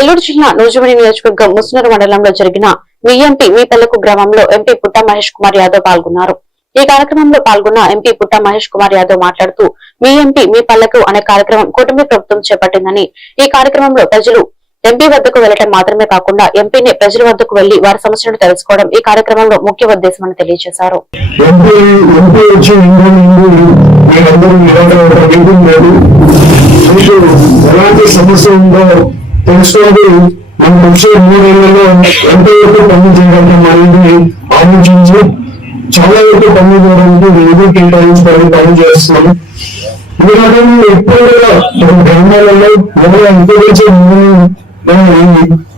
నెల్లూరు జిల్లా నూజివీడి నియోజకవర్గం ముసునూరు మండలంలో జరిగిన మీ ఎంపీ మీ పల్లెకు గ్రామంలో ఎంపీ పుట్ట మహేష్ కుమార్ యాదవ్ పాల్గొన్నారు. ఈ కార్యక్రమంలో పాల్గొన్న ఎంపీ పుట్ట మహేష్ కుమార్ యాదవ్ మాట్లాడుతూ మీ ఎంపీ మీ పల్లకు అనే కార్యక్రమం కుటుంబ ప్రభుత్వం చేపట్టిందని ఈ కార్యక్రమంలో ప్రజలు ఎంపీ వద్దకు వెళ్ళడం మాత్రమే కాకుండా ఎంపీని ప్రజల వద్దకు వెళ్ళి వారి సమస్యలను తెలుసుకోవడం ఈ కార్యక్రమంలో ముఖ్య ఉద్దేశమని తెలియజేశారు. ఎలాంటి సమస్య ఉందో తెలుసుకోవాలి మనం వచ్చే మూడేళ్ళలో ఎంత వరకు పనులు చేయగలం అనేది ఆలోచించి చాలా వరకు పనులు చేయడానికి నిధులు కేటాయించడానికి పనులు చేస్తున్నాం ఎందుకంటే ఎప్పుడు కూడా మన గ్రామాలలో ఎవరు ఎంకరేజ్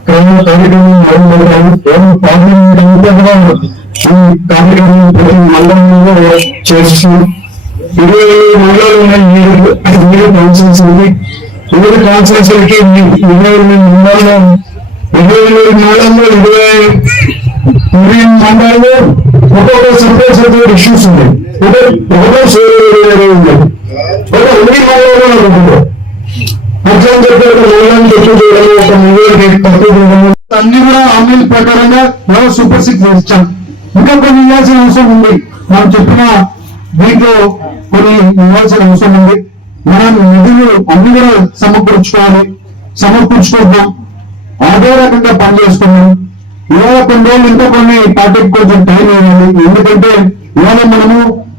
గ్రామ కార్యక్రమం మొదలుపెట్టాము ఈ కార్యక్రమం ప్రతి మండలంలో చేస్తూ ఇరవై ఏడు మండలాలు ఉన్నాయి. ఏడు కౌన్సిల్స్ ఉంది ఏడు కౌన్సిల్స్లకి ఇరవై ఎనిమిది మండలంలో ఇరవై ఎనిమిది మండలంలో ఇరవై ఇరవై మండలంలో ఒక్కొక్క సపరేట్ సపరేట్ ఇష్యూస్ ఉన్నాయి. ఒకటో సోదరు ఉంది. ఒక ఉన్ని మండలంలో ఉంటుంది అర్థం చెప్పారు మండలం తక్కువ చేయడం ఒక మండలికి తక్కువ చేయడం అన్ని కూడా హామీల ప్రకారంగా మనం సూపర్ సిక్స్ ఇచ్చాం ఇంకా కొన్ని ఇవ్వాల్సిన అవసరం ఉంది. మనం చెప్పిన దీంట్లో కొన్ని ఇవ్వాల్సిన అవసరం ఉంది. మనం నిధులు అన్ని కూడా సమకూర్చుకోవాలి సమకూర్చుకుంటాం అదే రకంగా పనిచేస్తున్నాం ఇవాళ కొన్ని రోజులు ఇంకా కొన్ని పార్టీకి కొంచెం టైం ఇవ్వాలి ఎందుకంటే ఇవాళ మనము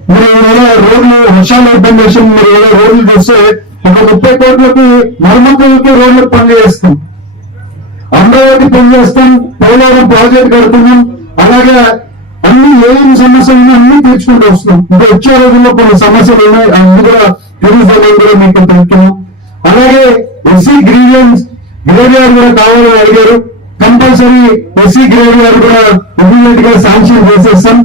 మరి ఏదో రోడ్లు వర్షాలు ఓపెన్ చేసి మరి ఏదో రోడ్లు చూస్తే ఒక ముప్పై కోట్లకి మరమ్మతులకి రోడ్లకు పని చేస్తాం. అమరావతి పని చేస్తాం పోలవరం ప్రాజెక్ట్ కడుతున్నాం. అలాగే అన్ని ఏం సమస్యలు అన్ని తీర్చుకుంటూ వస్తున్నాం. ఇంకా వచ్చే రోజుల్లో కొన్ని సమస్యలు ఉన్నాయి. అన్ని కూడా తెలుగుదలం కూడా మీకు తెలుపుతున్నాం అలాగే ఎస్సీ గ్రీవియన్స్ గ్రేవియార్ కూడా కావాలని అడిగారు. కంపల్సరీ ఎస్సీ గ్రేవియార్ కూడా ఇమీడియట్గా శాంక్షన్ చేసేస్తాం.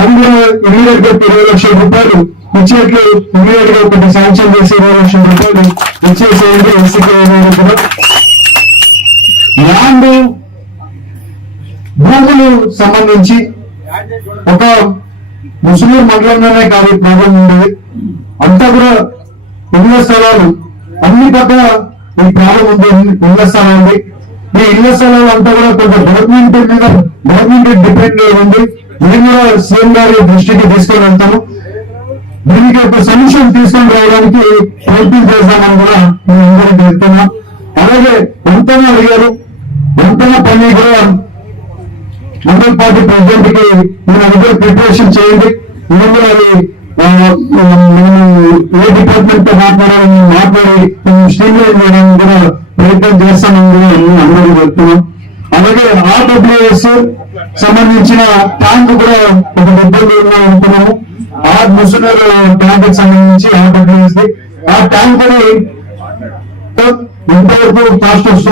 అది కూడా ఇమీడియట్గా ఇరవై లక్షల రూపాయలు ఇచ్చేట్లు ఇమీడియట్గా ఒకటి శాంక్షన్ చేసి ఇరవై లక్షల రూపాయలు ఇచ్చేసేయండి ఎస్సీ గ్రేవియార్ కూడా ల్యాండ్ భూములు సంబంధించి ఒక ముస్లిం మండలంలోనే కాదు ప్రాబ్లం ఉండేది. అంతా కూడా ఇళ్ళ స్థలాలు. అన్ని పక్కల ఈ ప్రాబ్లం ఉంది ఇళ్ళ స్థలం ఉంది ఈ ఇళ్ళ స్థలాలు అంతా కూడా కొంచెం గవర్నమెంట్ మీద గవర్నమెంట్ డిపెండ్ ఉంది. నేను కూడా సీఎం గారి దృష్టికి తీసుకొని వెళ్తాను దీనికి ఒక సొల్యూషన్ తీసుకొని రావడానికి ప్రయత్నం చేస్తామని కూడా నేను అందరికీ చెప్తున్నాం అలాగే వంతన అడిగారు. వంతన పని కూడా మండల్ పార్టీ ప్రెసిడెంట్కి మీరు అందరూ ప్రిపరేషన్ చేయండి. మాట్లాడాలని మాట్లాడి స్ట్రీమ్లైన్ చేయడానికి కూడా ప్రయత్నం చేస్తామని కూడా మేము అందరూ చెప్తున్నాం. అలాగే ఆర్డబ్ల్యూఎస్ సంబంధించిన ట్యాంక్ కూడా ఒక ఇబ్బంది ఉంటున్నాము ఆ ముసునర్ ట్యాంక్ సంబంధించి ఆర్డబ్ల్యూఎస్ ఆ ట్యాంక్ కూడా ఇంతవరకు కాస్ట్ వస్తుంది